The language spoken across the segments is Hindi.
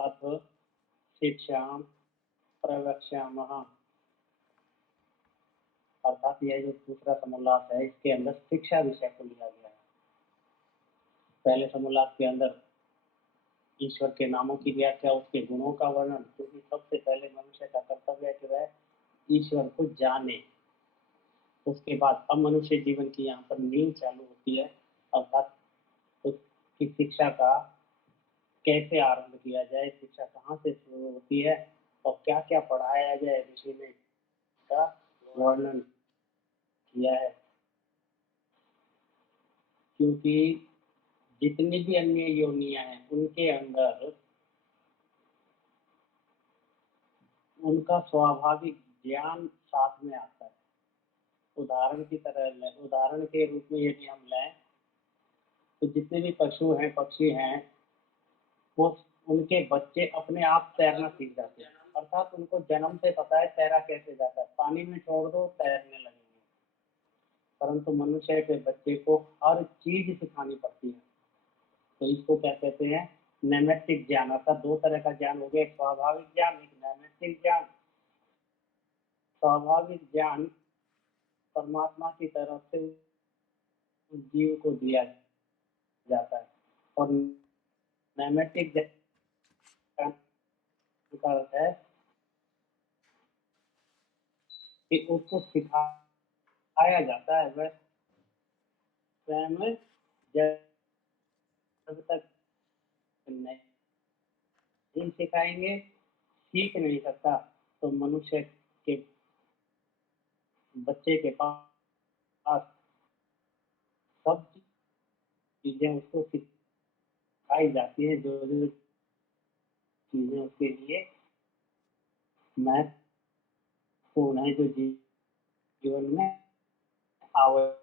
अथ शिक्षां प्रवक्ष्यामः। अर्थात यह जो दूसरा समोल्लास है, इसके अंदर शिक्षा विषय को लिया गया है। पहले समोल्लास के अंदर ईश्वर के नामों की व्याख्या, उसके गुणों का वर्णन, क्योंकि सबसे पहले मनुष्य का कर्तव्य है कि वह ईश्वर को जाने। उसके बाद अब मनुष्य जीवन की यहाँ पर नींव चालू होती है, अर्थात उसकी शिक्षा का कैसे आरंभ किया जाए, शिक्षा कहाँ से शुरू होती है और क्या क्या पढ़ाया जाए, ऋषि ने इसका वर्णन किया है। क्योंकि जितनी भी अन्य योनियां हैं उनके अंदर उनका स्वाभाविक ज्ञान साथ में आता है। उदाहरण की तरह लें, उदाहरण के रूप में यदि हम लें तो जितने भी पशु हैं, पक्षी हैं, वो उनके बच्चे अपने आप तैरना सीख जाते हैं। अर्थात उनको जन्म से पता है तैरा कैसे जाता है, पानी में छोड़ दो तैरने लगेंगे। परंतु मनुष्य के बच्चे को हर चीज सिखानी पड़ती है। तो इसको क्या कहते हैं? नैमित्तिक ज्ञान। अर्थात दो तरह का ज्ञान हो गया, एक स्वाभाविक ज्ञान, एक नैमित्तिक ज्ञान। स्वाभाविक ज्ञान परमात्मा की तरफ से उस जीव को दिया जाता है, और नैमित्तिक ज्ञान का अर्थ है कि उसको सिखाया जाता है। वह स्वयं जब तक नहीं सिखाएंगे सीख नहीं सकता। तो मनुष्य के बच्चे के पास सब चीजें उसको सिखाई जाती हैं, जो जो चीजें उसके लिए महत्वपूर्ण है, जो जीवन में आवश्यक।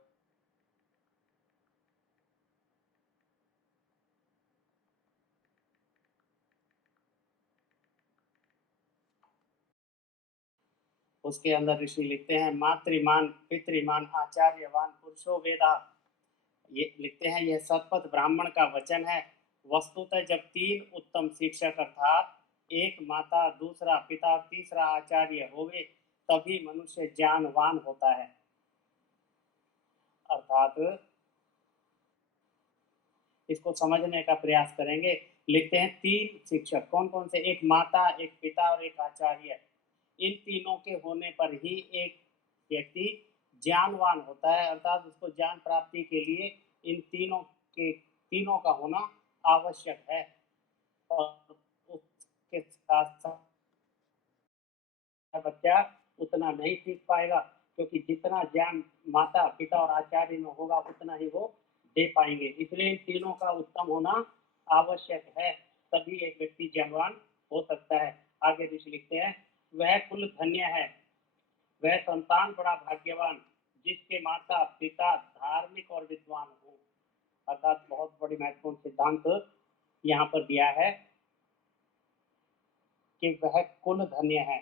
उसके अंदर ऋषि लिखते हैं, मातृमान पितृमान आचार्यवान पुरुषो वेदा। ये लिखते हैं, यह सतपथ ब्राह्मण का वचन है। वस्तुतः जब तीन उत्तम शिक्षक अर्थात एक माता, दूसरा पिता और तीसरा आचार्य होवे, तभी मनुष्य ज्ञानवान होता है। अर्थात इसको समझने का प्रयास करेंगे। लिखते हैं तीन शिक्षक, कौन कौन से? एक माता, एक पिता और एक आचार्य। इन तीनों के होने पर ही एक व्यक्ति ज्ञानवान होता है। अर्थात उसको ज्ञान प्राप्ति के लिए इन तीनों का होना आवश्यक है। और उसके साथ साथ बच्चा उतना नहीं सीख पाएगा, क्योंकि जितना ज्ञान माता पिता और आचार्य में होगा उतना ही वो दे पाएंगे। इसलिए इन तीनों का उत्तम होना आवश्यक है, तभी एक व्यक्ति ज्ञानवान हो सकता है। आगे ऋषि लिखते हैं, वह कुल धन्य है, वह संतान बड़ा भाग्यवान, जिसके माता पिता धार्मिक और विद्वान हो। अर्थात बहुत बड़ी महत्वपूर्ण सिद्धांत यहाँ पर दिया है कि वह कुल धन्य है,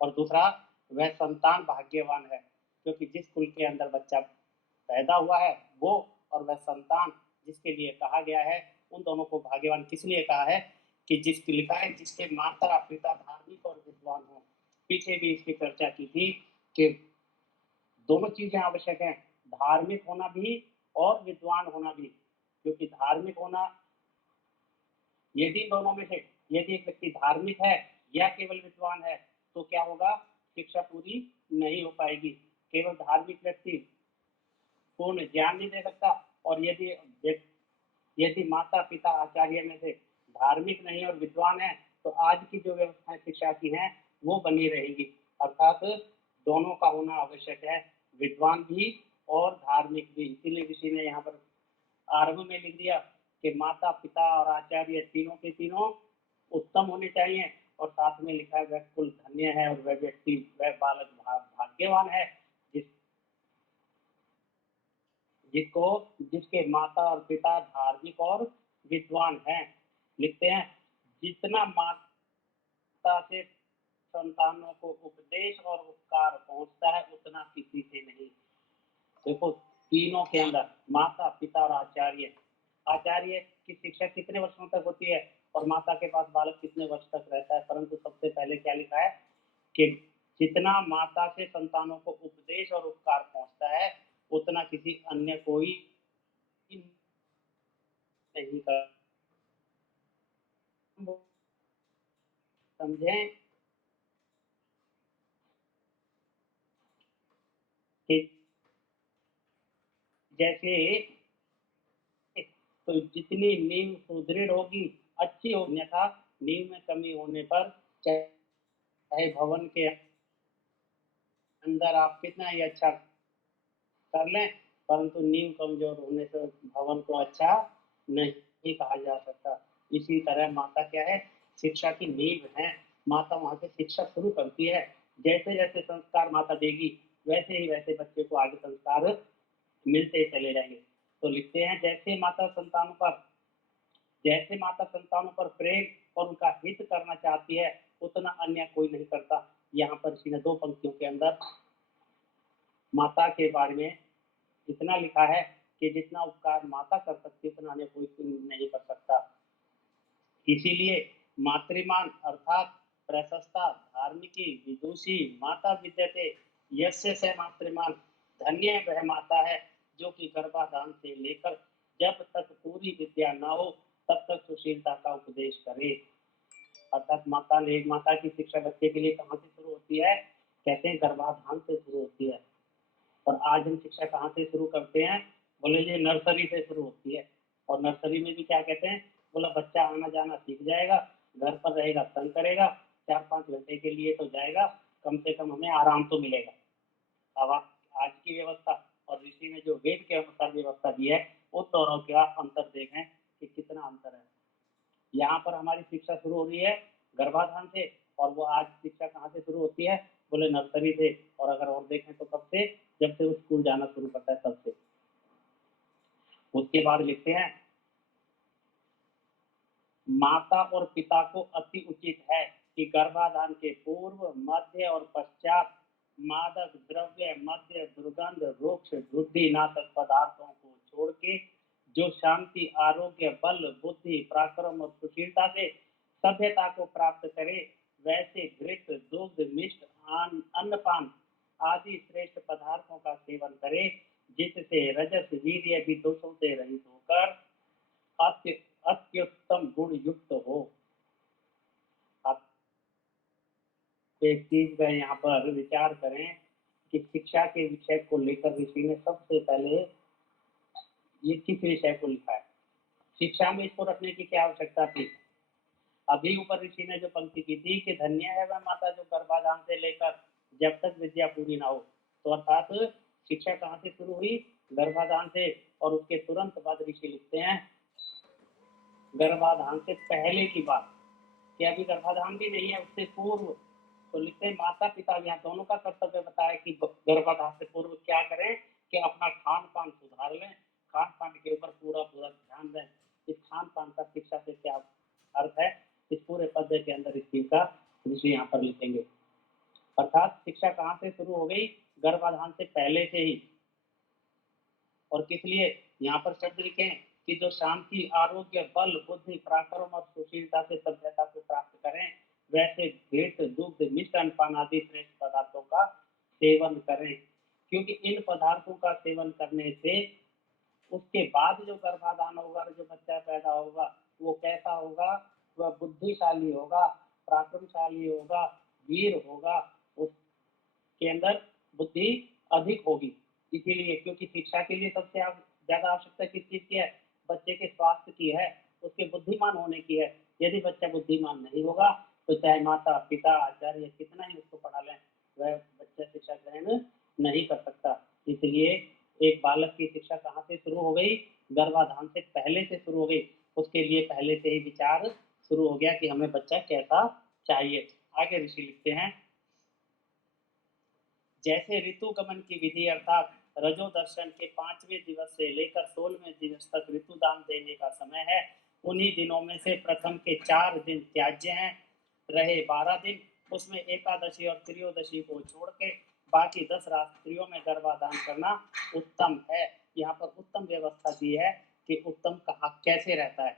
और दूसरा वह संतान भाग्यवान है, क्योंकि जिस कुल के अंदर बच्चा पैदा हुआ है वो, और वह संतान जिसके लिए कहा गया है, उन दोनों को भाग्यवान किस लिए कहा है? कि जिसकी लिखा है, जिसके माता पिता धार्मिक और विद्वान हो। पीछे भी इसकी चर्चा की थी कि दोनों चीजें आवश्यक हैं, धार्मिक होना भी और विद्वान होना भी। क्योंकि धार्मिक होना, यदि दोनों में से यदि एक व्यक्ति धार्मिक है या केवल विद्वान है, तो क्या होगा? शिक्षा पूरी नहीं हो पाएगी। केवल धार्मिक व्यक्ति पूर्ण ज्ञान नहीं दे सकता, और यदि यदि माता पिता आचार्य में से धार्मिक नहीं और विद्वान है, तो आज की जो व्यवस्थाएं शिक्षा की हैं वो बनी रहेगी। अर्थात दोनों का होना आवश्यक है, विद्वान भी और धार्मिक भी। इसीलिए ऋषि ने यहाँ पर आरंभ में लिख दिया कि माता पिता और आचार्य तीनों के तीनों उत्तम होने चाहिए, और साथ में लिखा है वह कुल धन्य है, और वह व्यक्ति, वह बालक भाग्यवान है जिस जिसको जिसके माता और पिता धार्मिक और विद्वान हैं। लिखते हैं, जितना माता से संतानों को उपदेश और उपकार पहुंचता है उतना किसी से नहीं। देखो, तीनों के अंदर माता पिता और आचार्य, आचार्य की शिक्षा कितने वर्षों तक होती है? और माता के पास बालक कितने वर्ष तक रहता है, परंतु सबसे पहले क्या लिखा है कि जितना माता से संतानों को उपदेश और उपकार पहुंचता है उतना किसी अन्य कोई नहीं कर, समझें कि जैसे तो जितनी नींव सुदृढ़ होगी अच्छी होगी, अन्यथा नींव में कमी होने पर चाहे भवन के अंदर आप कितना ही अच्छा कर लें, परंतु नींव कमजोर होने से भवन को अच्छा नहीं कहा जा सकता। इसी तरह माता क्या है, शिक्षा की नींव है। माता वहां से शिक्षा शुरू करती है। जैसे जैसे संस्कार माता देगी वैसे ही वैसे बच्चे को आगे संस्कार मिलते चले जाएंगे। तो लिखते हैं जैसे माता संतानों पर प्रेम और उनका हित करना चाहती है उतना अन्य कोई नहीं करता। यहाँ पर इसी ने दो पंक्तियों के अंदर माता के बारे में इतना लिखा है कि जितना उपकार माता कर सकती है उतना अन्य कोई नहीं कर सकता। इसीलिए मातृमान अर्थात प्रशस्ता धार्मिकी विदुषी माता विद्यते यस्य स मातृमान, धन्य वह माता है जो कि गर्भाधान से लेकर जब तक पूरी विद्या न हो तब तक सुशीलता का उपदेश करे। अर्थात माता की शिक्षा बच्चे के लिए कहाँ से शुरू होती है, कहते हैं गर्भाधान से शुरू होती है। और आज हम शिक्षा कहाँ से शुरू करते हैं, बोले जी नर्सरी से शुरू होती है। और नर्सरी में भी क्या कहते हैं, बोला बच्चा आना जाना सीख जाएगा, घर पर रहेगा तंग करेगा, 4-5 घंटे के लिए तो जाएगा, कम से कम हमें आराम तो मिलेगा। अब आप आज की व्यवस्था और ऋषि ने जो वेद के अनुसार व्यवस्था दी है उस दोनों का अंतर देखें कि कितना अंतर है। यहाँ पर हमारी शिक्षा शुरू हो रही है गर्भाधान से, और वो आज शिक्षा कहाँ से शुरू होती है, बोले नर्सरी से। और अगर और देखें तो कब से, जब से वो स्कूल जाना शुरू करता है तब से। उसके बाद लिखते हैं माता और पिता को अति उचित है कि गर्भाधान के पूर्व मध्य और पश्चात मादक द्रव्य मध्य दुर्गंध रोक्ष बुद्धि नाशक पदार्थों को छोड़ के जो शांति आरोग्य बल बुद्धि पराक्रम और सुशीलता से सभ्यता को प्राप्त करे वैसे घृत दुग्ध मिष्ट अन्नपान आदि श्रेष्ठ पदार्थों का सेवन करे जिससे रजस वीर्य भी दोषों से रहित होकर अत्युत्तम गुण युक्त हो। आप एक चीज का यहाँ पर विचार करें कि शिक्षा के विषय को लेकर ऋषि ने सबसे पहले ये किस विषय को लिखा है, शिक्षा में इसको रखने की क्या आवश्यकता थी। अभी ऊपर ऋषि ने जो पंक्ति की थी कि धन्य है वह माता जो गर्भाधान से लेकर जब तक विद्या पूरी ना हो, तो अर्थात शिक्षा कहाँ से शुरू हुई, गर्भाधान से। और उसके तुरंत बाद ऋषि लिखते हैं गर्भाधान से पहले की बात, कि अभी गर्भाधान भी नहीं है उससे पूर्व। तो लिखते हैं माता पिता यहाँ दोनों का कर्तव्य बताया कि गर्भाधान से पूर्व क्या करें, कि अपना खान पान सुधार लें, खान पान के ऊपर पूरा पूरा ध्यान दें। इस खान पान का शिक्षा से क्या अर्थ है, इस पूरे पद्य के अंदर इस चीज का ऋषि यहाँ पर लिखेंगे। अर्थात शिक्षा कहाँ से शुरू हो गई, गर्भाधान से पहले से ही। और किस लिए यहाँ पर शब्द लिखे कि जो शांति आरोग्य बल बुद्धि पराक्रम और सुशीलता से सभ्यता को प्राप्त करें वैसे घृत दुग्ध मिष्टान पान आदि श्रेष्ठ पदार्थों का सेवन करें। क्योंकि इन पदार्थों का सेवन करने से उसके बाद जो गर्भाधान होगा, जो बच्चा पैदा होगा वो कैसा होगा, वह बुद्धिशाली होगा, पराक्रमशाली होगा, वीर होगा, उसके अंदर बुद्धि अधिक होगी। इसीलिए क्योंकि शिक्षा के लिए सबसे ज्यादा आवश्यकता किस चीज की है, बच्चे के स्वास्थ्य की है, उसके बुद्धिमान होने की है। यदि बच्चा बुद्धिमान नहीं होगा तो चाहे माता पिता आचार्य कितना ही उसको पढ़ा लें वह बच्चा शिक्षा ग्रहण नहीं कर सकता। इसलिए एक बालक की शिक्षा कहाँ से शुरू हो गई, गर्भाधान से पहले से शुरू हो गई। उसके लिए पहले से ही विचार शुरू हो गया कि हमें बच्चा कैसा चाहिए। आगे ऋषि लिखते हैं जैसे ऋतु गमन की विधि अर्थात रजो दर्शन के 5वें दिवस से लेकर 16वें दिवस तक ऋतु दान देने का समय है, उन्हीं दिनों में से प्रथम के 4 दिन त्याज्य हैं, रहे 12 दिन उसमें एकादशी और त्रयोदशी को छोड़ के बाकी 10 रात्रियों में गर्भाधान करना उत्तम है। यहाँ पर उत्तम व्यवस्था दी है कि उत्तम कहा कैसे रहता है।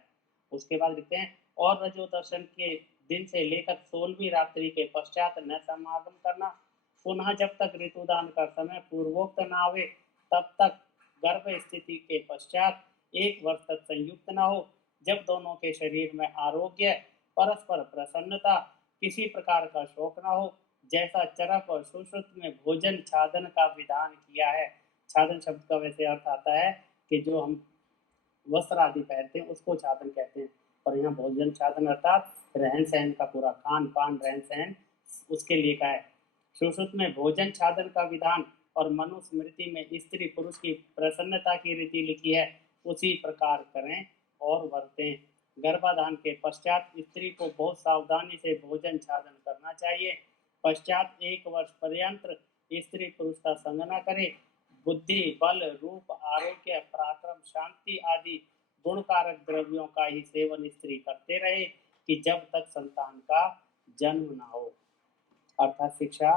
उसके बाद लिखते हैं और रजोदर्शन के दिन से लेकर 16वीं रात्रि के पश्चात न समागम करना। पुनः जब तक ऋतुदान का समय पूर्वोक्त न आवे तब तक गर्भ स्थिति के पश्चात 1 वर्ष तक संयुक्त न हो। जब दोनों के शरीर में आरोग्य, परस्पर प्रसन्नता, किसी प्रकार का शोक न हो, जैसा चरक और सुश्रुत में भोजन छादन का विधान किया है। छादन शब्द का वैसे अर्थ आता है कि जो हम वस्त्र आदि पहनते हैं उसको छादन कहते हैं, और यहाँ भोजन छादन अर्थात रहन सहन का पूरा खान पान रहन सहन उसके लिए का है। सुश्रुत में भोजन छादन का विधान और मनुस्मृति में स्त्री पुरुष की प्रसन्नता की रीति लिखी है, उसी प्रकार करें और वर्तें। गर्भाधान के पश्चात स्त्री को बहुत सावधानी से भोजन छादन करना चाहिए। पश्चात 1 वर्ष पर्यंत स्त्री पुरुष का संग न करे। बुद्धि, बल, रूप, आरोग्य, पराक्रम, शांति आदि गुणकारक द्रव्यों का ही सेवन स्त्री करते रहे कि जब तक संतान का जन्म न हो। अर्थात शिक्षा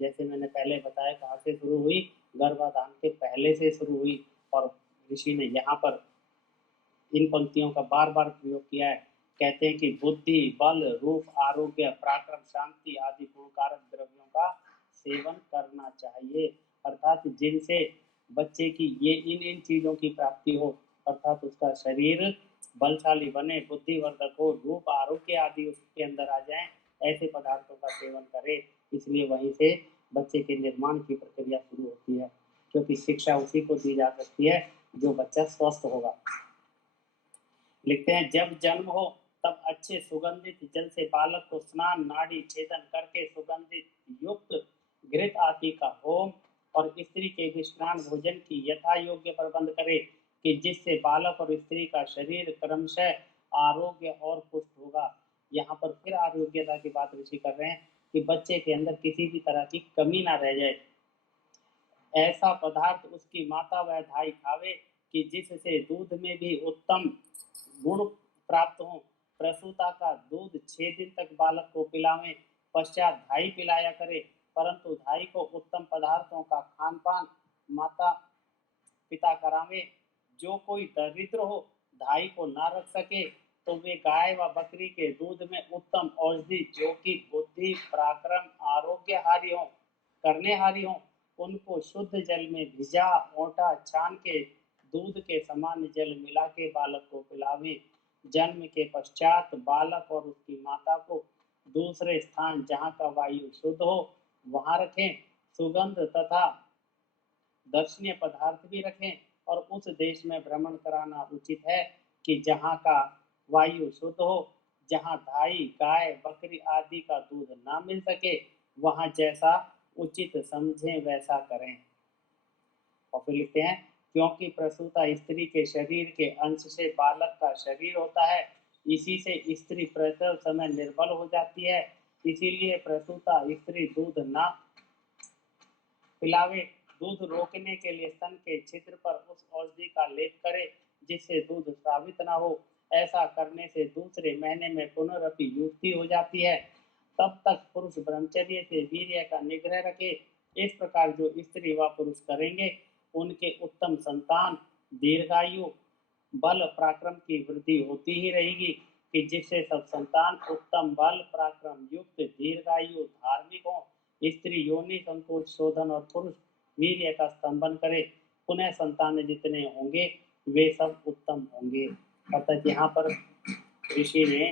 जैसे मैंने पहले बताया कहाँ से शुरू हुई, गर्भाधान के पहले से शुरू हुई, और ऋषि ने यहाँ पर इन पंक्तियों का बार बार प्रयोग किया है। कहते हैं कि बुद्धि, बल, रूप, आरोग्य, पराक्रम, शांति आदि गुणकारक द्रव्यों का सेवन करना चाहिए, अर्थात जिनसे बच्चे की ये इन चीजों की प्राप्ति हो, अर्थात उसका शरीर बलशाली बने, बुद्धिवर्धक हो, रूप, आरोग्य आदि उसके अंदर आ जाए, ऐसे पदार्थों का सेवन करे। इसलिए वहीं से बच्चे के निर्माण की प्रक्रिया शुरू होती है, क्योंकि शिक्षा उसी को दी जा सकती है जो बच्चा स्वस्थ होगा। लिखते हैं, जब जन्म हो तब अच्छे सुगंधित जल से बालक को स्नान, नाड़ी छेदन करके सुगंधित युक्त घृत आदि का होम और स्त्री के विश्राम भोजन की यथा योग्य प्रबंध करे कि जिससे बालक और स्त्री का शरीर क्रमशः आरोग्य और पुष्ट होगा। यहाँ पर फिर आरोग्यता की बात ऋषि कर रहे हैं कि बच्चे के अंदर किसी भी तरह की कमी ना रह जाए। ऐसा पदार्थ उसकी माता व धाई खावे कि जिससे दूध में भी उत्तम गुण प्राप्त हो। प्रसूता का दूध 6 दिन तक बालक को पिलावे, पश्चात धाई पिलाया करे, परंतु धाई को उत्तम पदार्थों का खान पान माता पिता करावे। जो कोई दरिद्र हो, धाई को ना रख सके, तो वे गाय व बकरी के दूध में उत्तम औषधि जो कि बुद्धि, पराक्रम, आरोग्य हारी हो, करने हारी हो, उनको शुद्ध जल में भिजा ओटा छान के दूध के समान जल मिला के बालक को पिलावे। जन्म के पश्चात बालक और उसकी माता को दूसरे स्थान जहाँ का वायु शुद्ध हो वहां रखें। सुगंध तथा दर्शनीय पदार्थ भी रखें और उस देश में भ्रमण कराना उचित है कि जहाँ का वायु शुद्ध हो, जहाँ धाई, गाय, बकरी आदि का दूध ना मिल सके, वहां जैसा उचित समझें वैसा करें। और फिर लिखते हैं, क्योंकि प्रसूता स्त्री के शरीर के अंश से बालक का शरीर होता है, इसी से स्त्री प्रसव समय निर्बल हो जाती है, इसीलिए प्रसूता स्त्री दूध ना पिलावे। दूध रोकने के लिए स्तन के छिद्र पर उस औषधि का लेप करे जिससे दूध स्रावित न हो। ऐसा करने से दूसरे महीने में पुनरअपि युक्ति हो जाती है। तब तक पुरुष ब्रह्मचर्य से वीर्य का निग्रह रखे। इस प्रकार जो स्त्री व पुरुष करेंगे उनके उत्तम संतान, दीर्घायु, बल, पराक्रम की वृद्धि होती ही रहेगी कि जिससे सब संतान उत्तम बल पराक्रम युक्त, दीर्घायु, धार्मिक हो। स्त्री योनि संकोच शोधन और पुरुष वीर्य का स्तंभन करे। पुनः संतान जितने होंगे वे सब उत्तम होंगे। अर्थात यहाँ पर ऋषि ने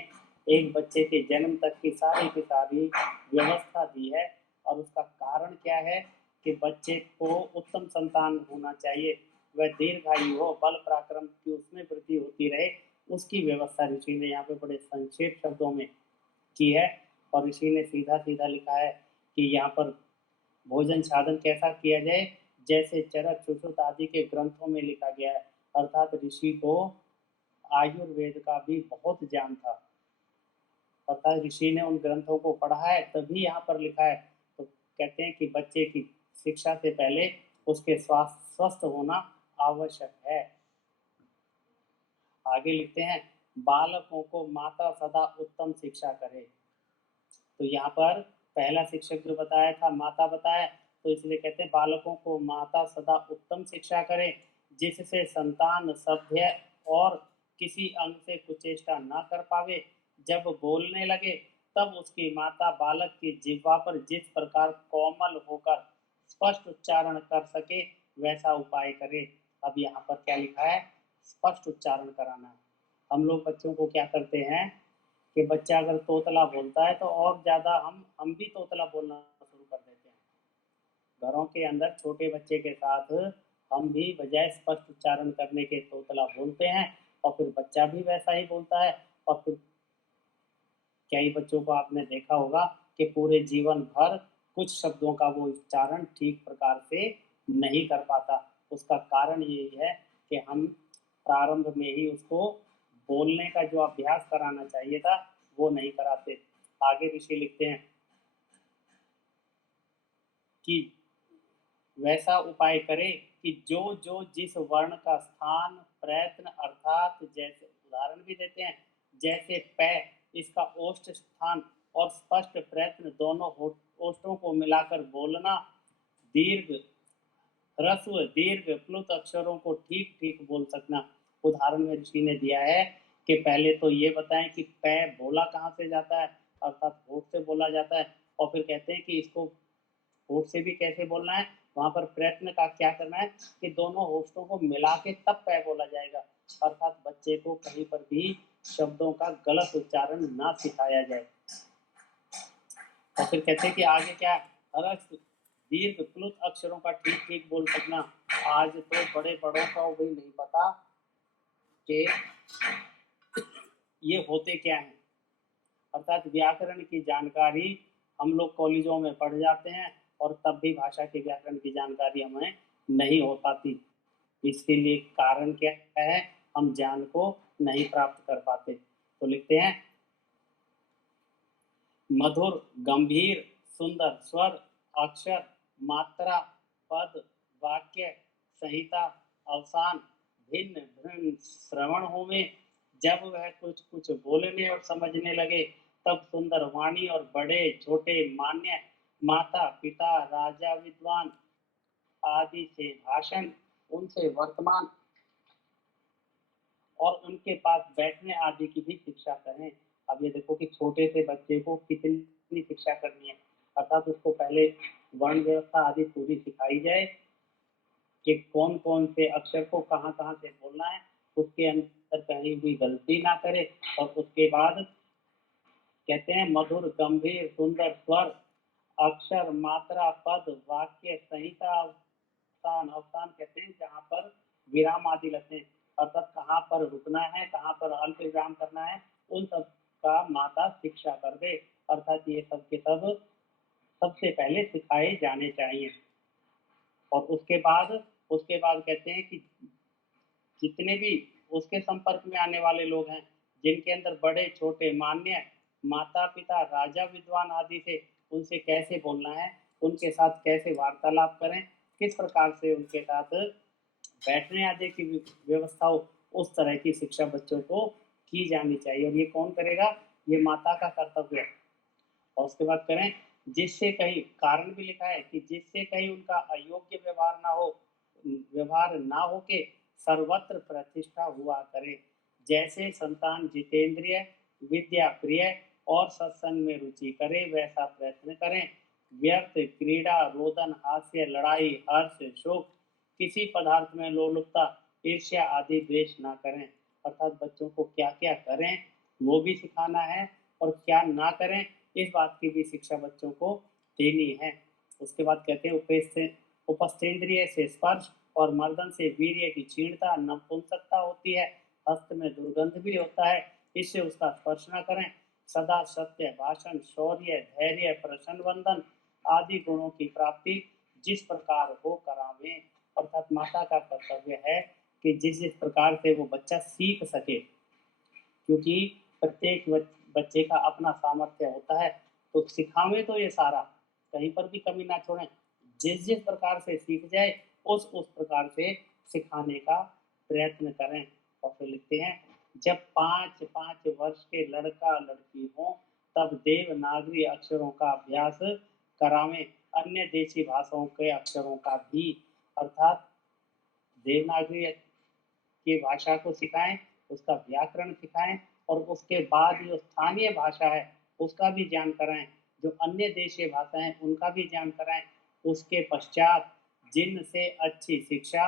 एक बच्चे के जन्म तक की सारी व्यवस्था दी है, और उसका कारण क्या है कि बच्चे को उत्तम संतान होना चाहिए, वह दीर्घायु हो, बल पराक्रम की उसमें वृद्धि होती रहे, उसकी व्यवस्था ऋषि ने यहाँ पे बड़े संक्षेप शब्दों में की है। और ऋषि ने सीधा सीधा लिखा है कि यहाँ पर भोजन साधन कैसा किया जाए, जैसे चरक, सुश्रुत आदि के ग्रंथों में लिखा गया है। अर्थात ऋषि को आयुर्वेद का भी बहुत ज्ञान था, अर्थात ऋषि ने उन ग्रंथों को पढ़ा है तभी यहाँ पर लिखा है। तो कहते हैं कि बच्चे की शिक्षा से पहले उसके स्वस्थ होना आवश्यक है। आगे लिखते हैं, बालकों को माता सदा उत्तम शिक्षा करे। तो यहाँ पर पहला शिक्षक जो बताया था माता बताया, तो इसलिए कहते हैं बालकों को माता सदा उत्तम शिक्षा करे जिससे संतान सभ्य और किसी अंग से कुचेष्टा ना कर पावे। जब बोलने लगे तब उसकी माता बालक की जिह्वा पर जिस प्रकार कोमल होकर स्पष्ट उच्चारण कर सके वैसा उपाय करे। अब यहाँ पर क्या लिखा है, स्पष्ट उच्चारण कराना है। हम लोग बच्चों को क्या करते हैं कि बच्चा अगर तोतला बोलता है तो और ज्यादा हम भी तोतला बोलना शुरू कर देते हैं। घरों के अंदर छोटे बच्चे के साथ हम भी बजाय स्पष्ट उच्चारण करने के तोतला बोलते हैं और फिर बच्चा भी वैसा ही बोलता है। और फिर कई बच्चों को आपने देखा होगा कि पूरे जीवन भर कुछ शब्दों का वो उच्चारण ठीक प्रकार से नहीं कर पाता। उसका कारण यही है कि हम प्रारंभ में ही उसको बोलने का जो अभ्यास कराना चाहिए था वो नहीं कराते। आगे ऋषि लिखते हैं कि वैसा उपाय करे कि जो जो जिस वर्ण का स्थान प्रयत्न अर्थात जैसे उदाहरण भी देते हैं, जैसे पै इसका ओष्ठ स्थान और स्पष्ट प्रयत्न दोनों ओष्ठों को मिलाकर बोलना, दीर्घ ह्रस्व दीर्घ प्लुत अक्षरों को ठीक ठीक बोल सकना। उदाहरण में ऋषि ने दिया है कि पहले तो ये बताएं कि पै बोला कहाँ से जाता है, अर्थात होठ से बोला जाता है। और फिर कहते हैं कि इसको होठ से भी कैसे बोलना है, वहां पर प्रयत्न का क्या करना है कि दोनों होठों को मिला के तब पै बोला जाएगा। अर्थात बच्चे को कहीं पर भी शब्दों का गलत उच्चारण ना सिखाया जाए। और फिर कहते हैं कि आगे क्या है, ह्रस्व दीर्घ प्लुत अक्षरों का ठीक ठीक बोल सकना। आज तो बड़े बड़ों का भी नहीं पता कि ये होते क्या हैं। अर्थात व्याकरण की जानकारी हम लोग कॉलेजों में पढ़ जाते हैं और तब भी भाषा के व्याकरण की जानकारी हमें नहीं हो पाती। इसके लिए कारण क्या है, हम ज्ञान को नहीं प्राप्त कर पाते। तो लिखते हैं मधुर गंभीर सुंदर स्वर अक्षर मात्रा पद वाक्य संहिता अवसान भिन्न भिन्न श्रवण हो में जब वह कुछ कुछ बोलने और समझने लगे तब सुंदर वाणी और बड़े छोटे मान्य माता पिता राजा विद्वान आदि से भाषण उनसे वर्तमान और उनके पास बैठने आदि की भी शिक्षा करें। अब ये देखो कि छोटे से बच्चे को कितनी शिक्षा करनी है। अर्थात उसको पहले वर्ण व्यवस्था आदि पूरी सिखाई जाए कि कौन कौन से अक्षर को कहाँ कहाँ से बोलना है, उसके अंदर कहीं भी गलती ना करे। और उसके बाद कहते हैं मधुर गंभीर सुंदर स्वर अक्षर मात्रा पद वाक्य संहिता अवसान। अवसान कहते हैं जहाँ पर विराम आदि लगते हैं, अर्थात कहाँ पर रुकना है कहाँ पर अल्प विराम करना है, उन सब का माता शिक्षा कर दे। अर्थात ये सब के सब सबसे पहले सिखाए जाने चाहिए। और उसके बाद कहते हैं कि जितने भी उसके संपर्क में आने वाले लोग हैं जिनके अंदर बड़े छोटे मान्य माता पिता राजा विद्वान आदि से, उनसे कैसे बोलना है, उनके साथ कैसे वार्तालाप करें, किस प्रकार से उनके साथ बैठने आदि की व्यवस्था हो, उस तरह की शिक्षा बच्चों को की जानी चाहिए। और ये कौन करेगा, ये माता का कर्तव्य है। और उसके बाद करें जिससे कहीं कारण भी लिखा है कि जिससे कहीं उनका अयोग्य व्यवहार ना हो के सर्वत्र प्रतिष्ठा हुआ करे। जैसे संतान जितेंद्रिय विद्या प्रिय और सत्संग में रुचि करे वैसा प्रयत्न करें। व्यर्थ क्रीड़ा रोदन हास्य लड़ाई हर्ष शोक किसी पदार्थ में लोलुपता ईर्ष्या आदि द्वेष ना करें। अर्थात बच्चों को क्या क्या करें वो भी सिखाना है और क्या ना करें इस बात की भी शिक्षा बच्चों को देनी है। उसके बाद कहते हैं उपस्थेंद्रिय से स्पर्श और मर्दन से वीर्य की क्षीणता नपुंसकता होती है, हस्त में दुर्गंध भी होता है, इससे उसका स्पर्श न करें। सदा सत्य भाषण शौर्य धैर्य प्रसन्न वंदन आदि गुणों की प्राप्ति जिस प्रकार हो करावें। अर्थात माता का कर्तव्य है कि जिस जिस प्रकार से वो बच्चा सीख सके, क्योंकि प्रत्येक बच्चे का अपना सामर्थ्य होता है, तो सिखावे तो ये सारा, कहीं पर भी कमी ना छोड़ें, जिस जिस प्रकार से सीख जाए उस प्रकार से सिखाने का प्रयत्न करें। और फिर लिखते हैं जब 5-5 वर्ष के लड़का लड़की हो तब देवनागरी अक्षरों का अभ्यास करावें, अन्य देशी भाषाओं के अक्षरों का भी। अर्थात देवनागरी की भाषा को सिखाएं, उसका व्याकरण सिखाएं और उसके बाद जो स्थानीय भाषा है उसका भी ज्ञान कराएं, जो अन्य देशीय भाषा हैं उनका भी ज्ञान कराएं। उसके पश्चात जिनसे अच्छी शिक्षा,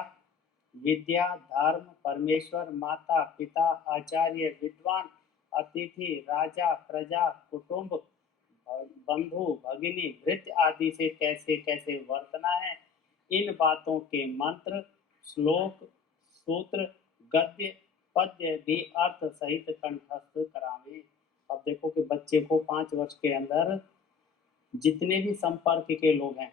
विद्या, धर्म, परमेश्वर, माता पिता, आचार्य, विद्वान, अतिथि, राजा, प्रजा, कुटुंब, बंधु, भगिनी, भृत्य आदि से कैसे कैसे वर्तना है, इन बातों के मंत्र, श्लोक, सूत्र, गद्य, पद्य भी अर्थ सहित कंठस्थ करावे। अब देखो कि बच्चे को 5 वर्ष के अंदर जितने भी संपर्क के लोग हैं,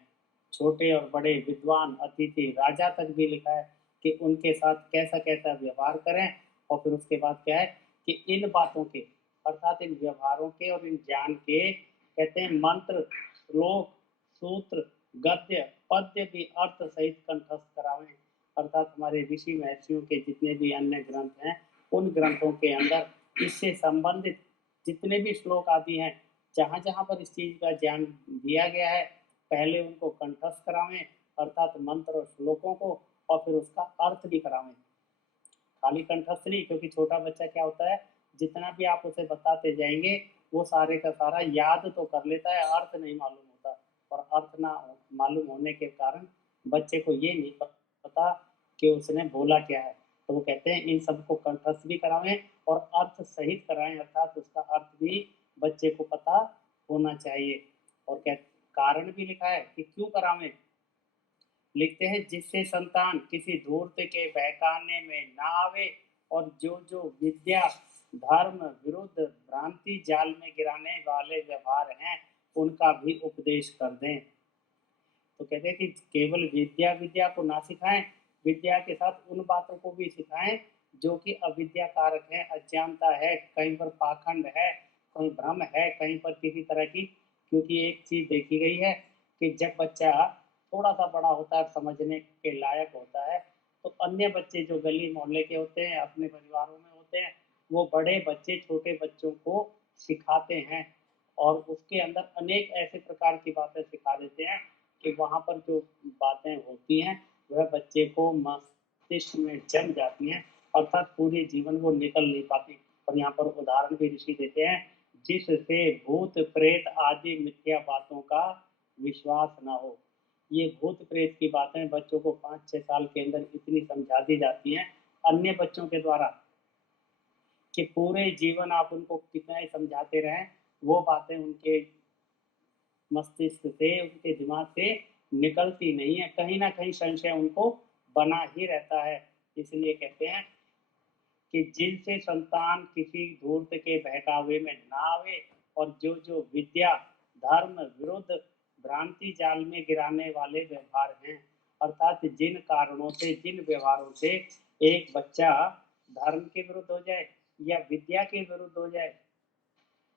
छोटे और बड़े, विद्वान, अतिथि, राजा तक भी लिखा है कि उनके साथ कैसा कैसा व्यवहार करें। और फिर उसके बाद क्या है कि इन बातों के अर्थात इन व्यवहारों के और इन ज्ञान के कहते हैं मंत्र, श्लोक, सूत्र, गद्य, पद्य भी अर्थ सहित कंठस्थ करावें। अर्थात हमारे ऋषि महर्षियों के जितने भी अन्य ग्रंथ हैं उन ग्रंथों के अंदर इससे संबंधित जितने भी श्लोक आदि हैं, जहाँ जहाँ पर इस चीज का ज्ञान दिया गया है, पहले उनको कंठस्थ करावें अर्थात मंत्र और श्लोकों को, और फिर उसका अर्थ भी करावें। खाली कंठस्थ नहीं, क्योंकि छोटा बच्चा क्या होता है, जितना भी आप उसे बताते जाएंगे वो सारे का सारा याद तो कर लेता है, अर्थ नहीं मालूम होता। और अर्थ ना मालूम होने के कारण बच्चे को ये नहीं पता कि उसने बोला क्या है। तो वो कहते हैं इन सबको कंठस्थ भी करावें और अर्थ सहित कराएं, अर्थात उसका अर्थ भी बच्चे को पता होना चाहिए। और क्या कारण भी लिखा है कि क्यों करावें। लिखते हैं जिससे संतान किसी धूर्त के बहकाने में ना आवे और जो जो विद्या, धर्म विरुद्ध भ्रांति जाल में गिराने वाले व्यवहार हैं उनका भी उपदेश कर दें। तो कहते हैं कि केवल विद्या विद्या को ना सिखाएं, विद्या के साथ उन बातों को भी सिखाएं जो कि अविद्या कारक है, अज्ञानता है, कहीं पर पाखंड है, कहीं भ्रम है, कहीं पर किसी तरह की। क्योंकि एक चीज देखी गई है कि जब बच्चा थोड़ा सा बड़ा होता है, समझने के लायक होता है, तो अन्य बच्चे जो गली मोहल्ले के होते हैं, अपने परिवारों में होते हैं, वो बड़े बच्चे छोटे बच्चों को सिखाते हैं और उसके अंदर अनेक ऐसे प्रकार की बातें सिखा देते हैं कि वहाँ पर जो बातें होती हैं वह बच्चे को मस्तिष्क में जम जाती हैं, अर्थात पूरे जीवन वो निकल नहीं पाती। और यहाँ पर उदाहरण भी ऋषि देते हैं, जिससे भूत प्रेत आदि मिथ्या बातों का विश्वास ना हो। ये भूत प्रेत की बातें बच्चों को 5-6 साल के अंदर इतनी समझा दी जाती हैं अन्य बच्चों के द्वारा कि पूरे जीवन आप उनको कितना ही समझाते रहें, वो बातें उनके मस्तिष्क से, उनके दिमाग से निकलती नहीं है, कहीं ना कहीं संशय उनको बना ही रहता है। इसलिए कहते हैं कि जिनसे संतान किसी धूर्त के बहकावे में ना आवे और जो जो विद्या, धर्म विरुद्ध भ्रांति जाल में गिराने वाले व्यवहार हैं, अर्थात जिन कारणों से, जिन व्यवहारों से एक बच्चा धर्म के विरुद्ध हो जाए या विद्या के विरुद्ध हो जाए।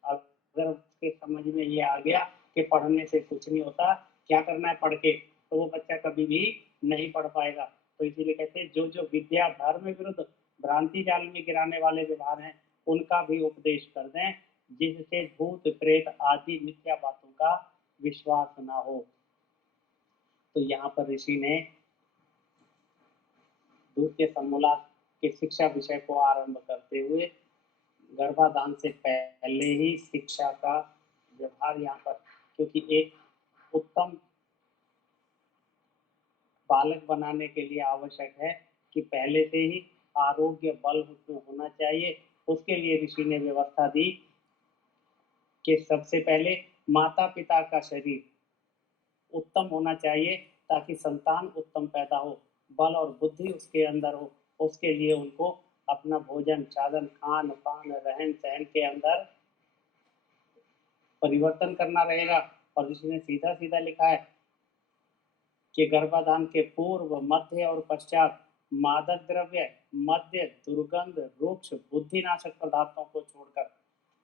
अगर उसके समझ में ये आ गया कि पढ़ने से कुछ नहीं होता, क्या करना है पढ़ के, तो वो बच्चा कभी भी नहीं पढ़ पाएगा। तो इसीलिए कहते हैं जो जो विद्या, धर्म विरुद्ध भ्रांति जाल में गिराने वाले व्यवहार हैं उनका भी उपदेश कर दें, जिससे भूत प्रेत आदि मिथ्या बातों का विश्वास ना हो। तो यहाँ पर ऋषि ने द्वितीय समूलात के शिक्षा विषय को आरंभ करते हुए गर्भाधान से पहले ही शिक्षा का व्यवहार यहाँ पर, क्योंकि एक उत्तम बालक बनाने के लिए आवश्यक है कि पहले से ही आरोग्य बल उसमें होना चाहिए। उसके लिए ऋषि ने व्यवस्था दी कि सबसे पहले माता पिता का शरीर उत्तम होना चाहिए ताकि संतान उत्तम पैदा हो, बल और बुद्धि उसके अंदर हो। उसके लिए उनको अपना भोजन, साधन, खान पान, रहन सहन के अंदर परिवर्तन करना रहेगा। और इसने सीधा सीधा लिखा है कि गर्भाधान के पूर्व, मध्य और पश्चात मादक द्रव्य, मद्य, दुर्गंध, रुक्ष, बुद्धिनाशक पदार्थों को छोड़कर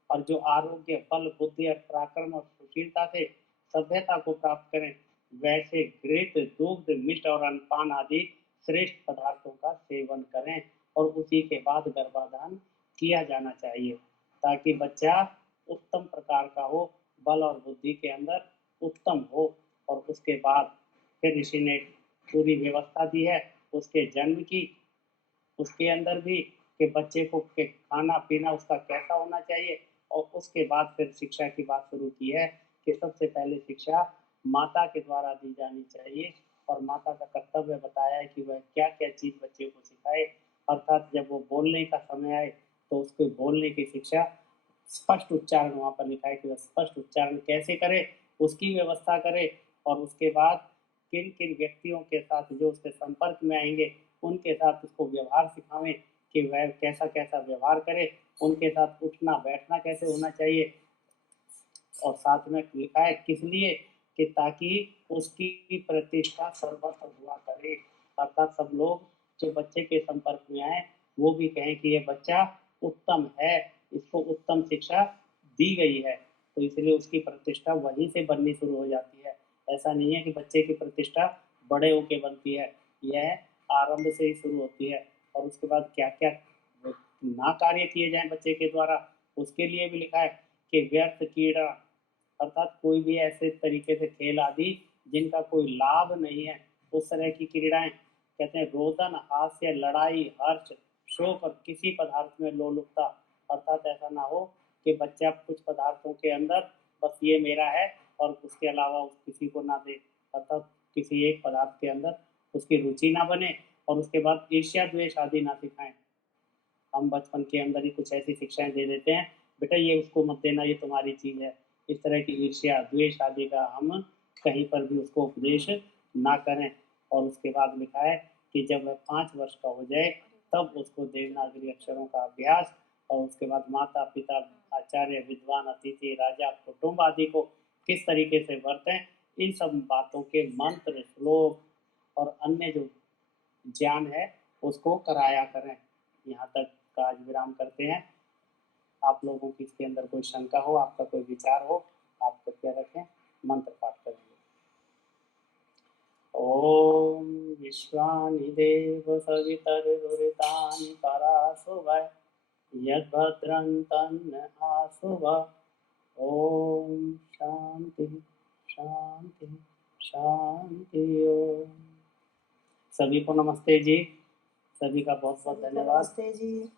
और जो आरोग्य, बल, बुद्धि और पराक्रम और सुशीलता से सभ्यता को प्राप्त करें, वैसे घृत, दुग्ध, मिष्ट और अनपान आदि श्रेष्ठ पदार्थों का सेवन करें। और उसी के बाद गर्भाधान किया जाना चाहिए ताकि बच्चा उत्तम प्रकार का हो, बल और बुद्धि के अंदर उत्तम हो। और उसके बाद फिर ऋषि ने पूरी व्यवस्था दी है उसके जन्म की। उसके अंदर भी कि बच्चे को के खाना पीना उसका कैसा होना चाहिए, और उसके बाद फिर शिक्षा की बात शुरू की है कि सबसे पहले शिक्षा माता के द्वारा दी जानी चाहिए, और माता का कर्तव्य बताया है कि वह क्या क्या चीज बच्चे को सिखाए। अर्थात जब वो बोलने का समय आए तो उसके बोलने की शिक्षा, स्पष्ट उच्चारण वहाँ पर लिखा है कि वह स्पष्ट उच्चारण कैसे करे, उसकी व्यवस्था करे। और उसके बाद किन किन व्यक्तियों के साथ जो उसके संपर्क में आएंगे उनके साथ उसको व्यवहार सिखावें कि वह कैसा कैसा व्यवहार करे, उनके साथ उठना बैठना कैसे होना चाहिए। और साथ में लिखा है किस लिए, कि ताकि उसकी प्रतिष्ठा सर्वत्र हुआ करे। अर्थात सब लोग जो बच्चे के संपर्क में आए वो भी कहें कि ये बच्चा उत्तम है, इसको उत्तम शिक्षा दी गई है, तो इसलिए उसकी प्रतिष्ठा वहीं से बननी शुरू हो जाती है। ऐसा नहीं है कि बच्चे की प्रतिष्ठा बड़े होके बनती है, यह आरंभ से ही शुरू होती है। और उसके बाद क्या क्या ना कार्य किए जाएं बच्चे के द्वारा, उसके लिए भी लिखा है कि व्यर्थ कीड़ा, अर्थात कोई भी ऐसे तरीके से खेल आदि जिनका कोई लाभ नहीं है, उस तरह की क्रीड़ाएं, कहते हैं रोदन हास्य लड़ाई हर्ष शोक और किसी पदार्थ में लोलुपता। अर्थात ऐसा ना हो कि बच्चा कुछ पदार्थों के अंदर बस ये मेरा है और उसके अलावा किसी को ना दे, अर्थात किसी एक पदार्थ के अंदर उसकी रुचि ना बने। और उसके बाद ईर्ष्या द्वेष आदि ना सिखाएं। हम बचपन के अंदर ही कुछ ऐसी शिक्षाएं दे देते हैं, बेटा ये उसको मत देना, ये तुम्हारी चीज है। इस तरह की ईर्ष्या द्वेष आदि का हम कहीं पर भी उसको उपदेश ना करें। और उसके बाद लिखा है कि जब वह 5 वर्ष का हो जाए तब उसको देवनागरी अक्षरों का अभ्यास, और उसके बाद माता पिता आचार्य विद्वान अतिथि राजा कुटुंब आदि को किस तरीके से बरतें, इन सब बातों के मंत्र श्लोक और अन्य जो ज्ञान है उसको कराया करें। यहाँ तक का आज विराम करते हैं। आप लोगों की इसके अंदर कोई शंका हो, आपका कोई विचार हो, आप कृपया रखें, मंत्र पाठ करेंगे। ओम विश्वानि देव सवितरुरितानि पराशुभः यद्भद्रं तन्न आशुभः। ओम शांति शांति शांति। ओम। सभी को नमस्ते जी, सभी का बहुत बहुत धन्यवाद। नमस्ते जी।